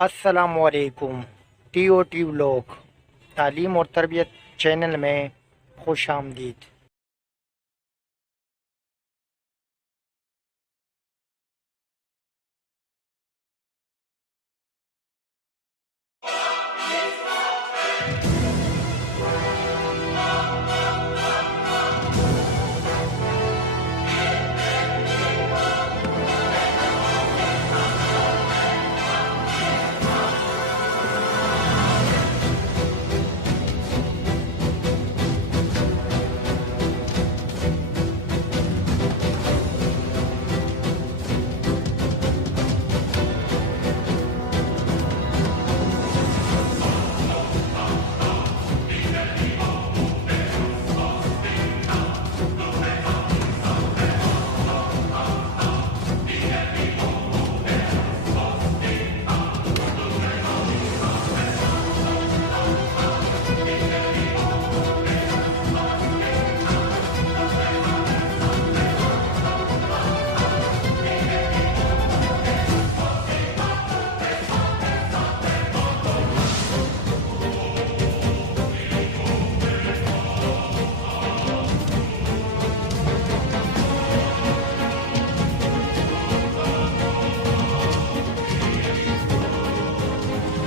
अस्सलामुअलैकुम। TOT vlog तालीम और तरबियत चैनल में खुश आमदीद।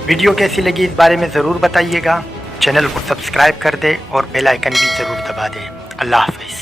वीडियो कैसी लगी इस बारे में ज़रूर बताइएगा। चैनल को सब्सक्राइब कर दें और बेल आइकन भी ज़रूर दबा दें। अल्लाह हाफ़िज़।